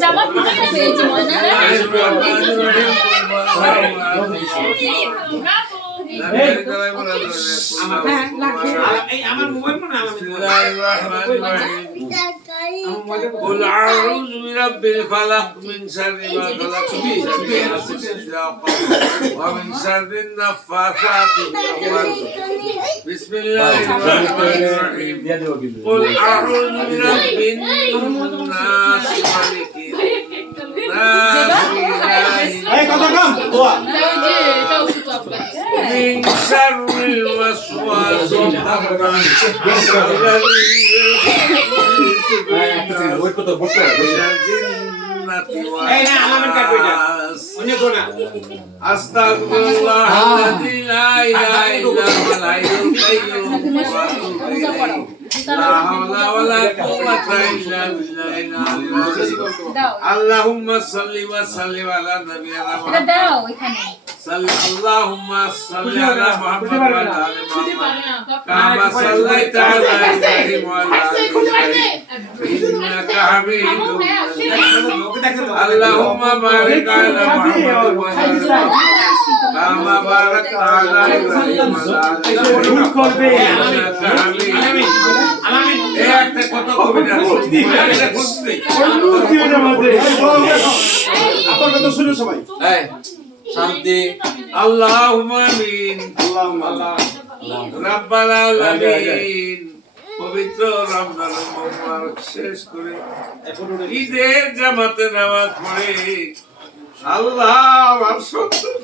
জামা আমার মোবাইল قل أعوذ برب الفلق من شر ما خلق ومن شر النفاثات بسم الله الرحمن الرحيم قل أعوذ برب الناس ملك من شر الوسواس أستغفر الله الذي لا إله إلا هو الحي القيوم وأتوب إليه لا حول ولا قوة إلا بالله العلي العظيم اللهم صل وسلم على نبينا محمد اللهم صل على محمد وعلى آل محمد كما صليت على إبراهيم وعلى آل إبراهيم إنك حميد مجيد اللهم بارك على محمد وعلى آل محمد كما باركت على إبراهيم وعلى آل إبراهيم إنك حميد مجيد একটা কথা কবিতা আপনার কথা শুনে সবাই শান্তি আল্লাহুম্মা আমিন আল্লাহুম্মা রাব্বানা আলামিন পবিত্র রমজান মুবারক শেষ করে ঈদের জামাতে নামাজ পড়ে আল্লাহ আমার সন্তান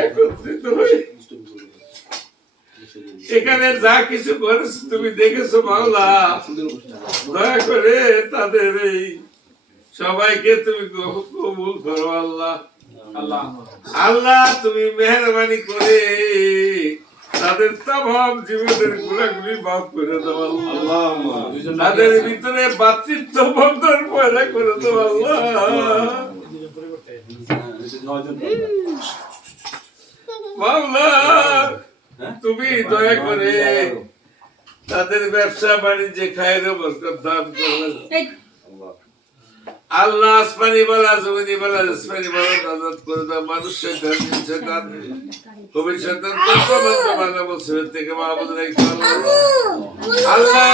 একত্রিত হয়ে এখানে যা কিছু করেছে তুমি দেখেছো মাওলা দয়া করে তাদের এই সবাইকে তুমি কবুল করো আল্লাহ আল্লাহ তুমি মেহেরবানি করে তাদের তাম জীবনের গুণাগুলি মাফ করে দাও আল্লাহ তাদের ভিতরে ভাতৃত্ব বন্ধন পয়দা করে দাও আল্লাহ মাওলা তুমি দয়া করে তাদের ব্যবসা বাণিজ্যে খায়ের বরকত দান করো আল্লাহ আসমানি বলা জমিনি বলা আসমানি বলা নাজাত করে দাও মানুষের শয়তান কবির শয়তান তন্ত্র বাংলা বছর থেকে মাহবুদ রাখতে আল্লাহ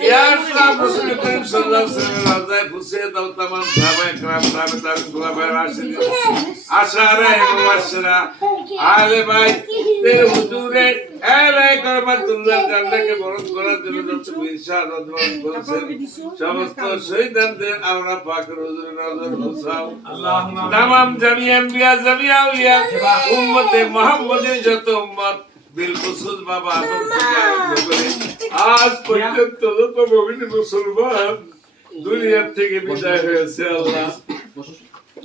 ইয়া রাসূল রাসূল করিম সাল্লাল্লাহু আলাইহি ওয়াসাল্লাম রাজায় ফুসে দাও तमाम সাহাবায়ে کرام তাবেঈন খুলাফায়ে রাশিদিন আশারা মুবাশশিরা আলে বাইত তেরে হুজুরে এলাই করবাতুল্লাহ জান্নাতকে বরণ করার জন্য যত ইরশাদ করেছেন সমস্ত শহীদদের আমরা পাকের হুজুরের নজর বসাও আল্লাহুম্মা तमाम জামিয়া আম্বিয়া জামিয়া আউলিয়া উম্মতে মুহাম্মাদের যত উম্মত বিলখুসুস বাবা আদম থেকে আরম্ভ করে আজ পর্যন্ত যত মুমিন মুসলমান দুনিয়া থেকে বিদায় হয়েছে আল্লাহ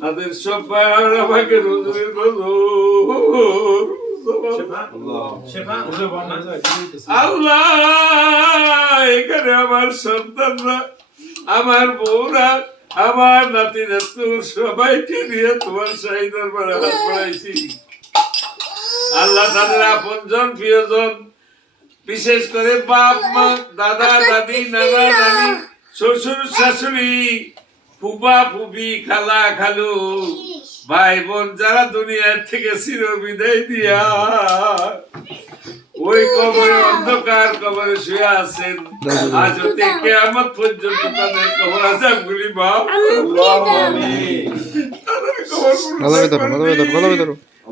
তাদের সবাই আমাকে হুজুরের নজর আল্লাহ এখানে আমার সন্তানরা আমার বউরা আমার নাতি নাতু সবাইকে নিয়ে তোমার শাহী দরবারে হাত বাড়াইছি আল্লাহ তাদের আপনজন প্রিয়জন বিশেষ করে বাপ মা দাদা দাদি নানা নানি শ্বশুর শাশুড়ি ফুপা ফুপি খালা খালু ভাই বোন যারা দুনিয়া থেকে চির বিদায় দিয়া ওই কবরে অন্ধকার কবরে শুয়ে আছেন আজ হতে কিয়ামত পর্যন্ত তাদের কবর আযাবগুলি মাফ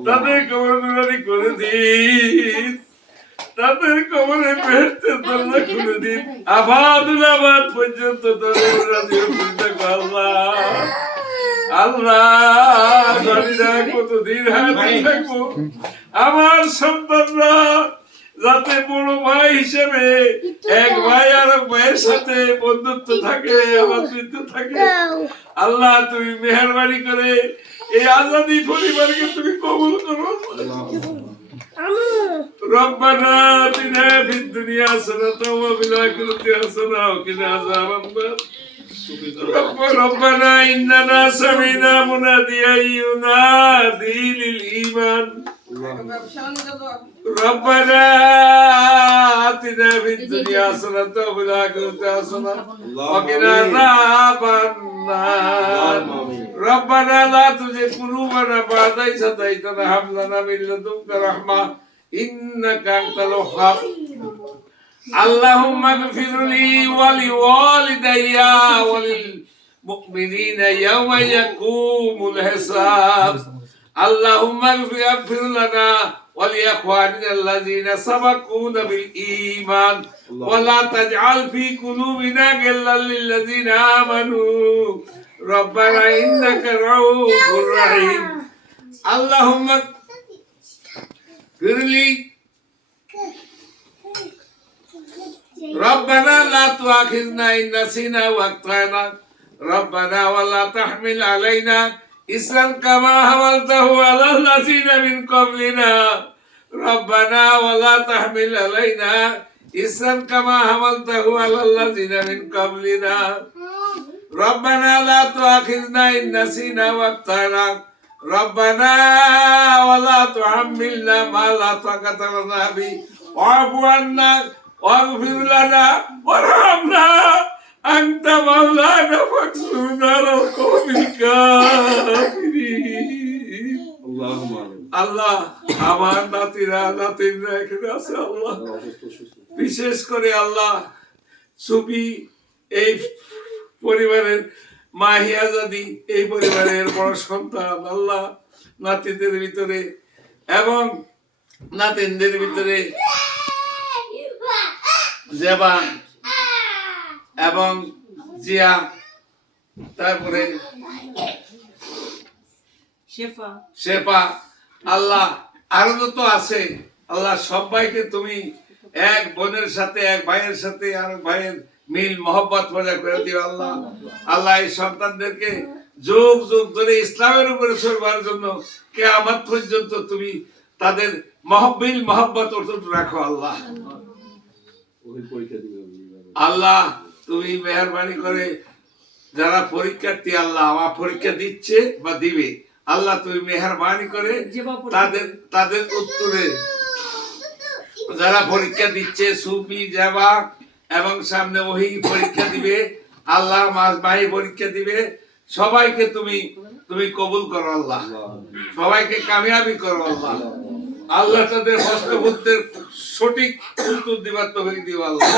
তাদের কবর নুরানি করে দিন তাদের কবরে বেহেশতের দরজা খুলে দিন আবাদুল আবাদ পর্যন্ত তাদের রাজিও করতে আল্লাহ আল্লাহ জানিনা কতদিন হায়াতে থাকবো আমার সন্তানরা যাতে বড় ভাই হিসেবে এক ভাই আর এক ভাইয়ের সাথে বন্ধুত্ব থাকে ভাতৃত্ব থাকে আল্লাহ তুমি মেহেরবানি করে এই আজাদি পরিবারকে তুমি কবুল করো ربنا آتنا في الدنيا حسنة وفي الآخرة حسنة وقنا عذاب النار ربنا إننا سمعنا مناديا ينادي للإيمان ربنا آتنا في الدنيا حسنة وفي الآخرة حسنة وقنا عذاب النار ربنا لا تزغ قلوبنا بعد إذ هديتنا وهب لنا من لدنك رحمة إنك أنت الوهاب اللهم اغفر لي ولوالدي وللمؤمنين يوم يقوم الحساب اللهم اغفر لنا ولإخواننا الذين سبقونا بالإيمان ولا تجعل في قلوبنا غلا للذين آمنوا ربنا إنك رؤوف رحيم اللهم اغفر لي ربنا لا تؤاخذنا إن نسينا واخطأنا ربنا ولا تحمل علينا إصرا كما حملته على الذين من قبلنا ربنا ولا تحمل علينا إصرا كما حملته على الذين من قبلنا ربنا لا تؤاخذنا إن نسينا واخطأنا ربنا ولا تحملنا ما لا طاقة لنا به واعف عنا واغفر لنا وارحمنا أنت مولانا فانصرنا على القوم الكافرين اللهم আল্লাহ আমার নাতিরা এখানে আছে আল্লাহ বিশেষ করে আল্লাহ সুবি এই পরিবারের মাহিয়াজাদি এই পরিবারের বড় সন্তান আল্লাহ নাতিদের ভিতরে এবং নাতিনদের ভিতরে জেবান এবং জিয়া তারপরে শেফা আল্লাহ আরো যত আছে আল্লাহ সবাইকে তুমি এক বোনের সাথে এক ভাইয়ের সাথে আর ভাইয়ের মিল মহব্বত মজা করে দিও আল্লাহ আল্লাহ এই সন্তানদেরকে যুগ যুগ ধরে ইসলামের উপরে চলবার জন্য কিয়ামত পর্যন্ত তুমি তাদের মহব্বত অটুট রাখো আল্লাহ আল্লাহ তুমি মেহেরবানি করে যারা পরীক্ষার্থী আল্লাহ আমার পরীক্ষা দিচ্ছে বা দিবে আল্লাহ তুমি মেহেরবানি করে তাদের উত্তরে যারা পরীক্ষা দিচ্ছে সুফি জাবা এবং সামনে ওহি পরীক্ষা দিবে আল্লাহ মাহি পরীক্ষা দিবে সবাইকে তুমি কবুল করো আল্লাহ সবাইকে কামিয়াবি করো আল্লাহ আল্লাহ তাদের প্রশ্নপত্রের সঠিক উত্তর দিবার তৌফিক দিও আল্লাহ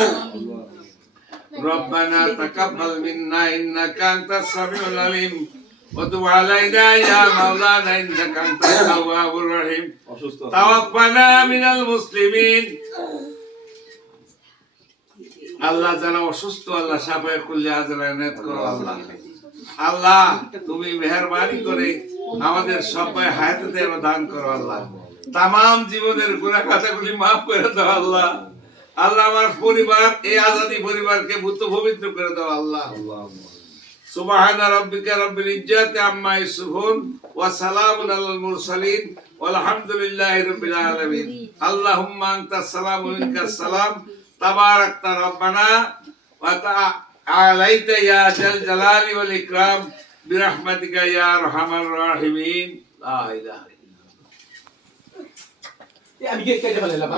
ربنا تقبل منا إنك أنت السميع العليم وتب علينا يا مولانا إنك أنت التواب الرحيم توفنا من المسلمين আল্লাহ যারা অসুস্থ আল্লাহ সাফায়ে কুল্লি আজরা নেত করো আল্লাহ আল্লাহ তুমি মেহেরবানি করে আমাদের সবাই হায়াতে দান করো আল্লাহ তামাম জীবনের গুনাহ খাতাগুলি maaf করে দাও আল্লাহ আল্লাহ আমার পরিবার এই আজাদি পরিবারকে ভূত পবিত্র করে দাও আল্লাহ সুবহানা রাব্বিকা রাব্বিল ইজ্জাতি আম্মা ইয়াসিফুন ওয়া সালামুন আলাল মুরসালিন ওয়ালহামদুলিল্লাহি রাব্বিল আলামিন আল্লাহুম্মা আনতাস সালামু মিনকাস সালাম তাবারাকতা রাব্বানা ওয়া তাআলাইতা ইয়া জাল জালালি ওয়াল ইকরাম বিরহমাতিকা ইয়া আরহামার রাহিমিন লা ইলাহা ইল্লাল্লাহ আমি কে কেটে ফেললাম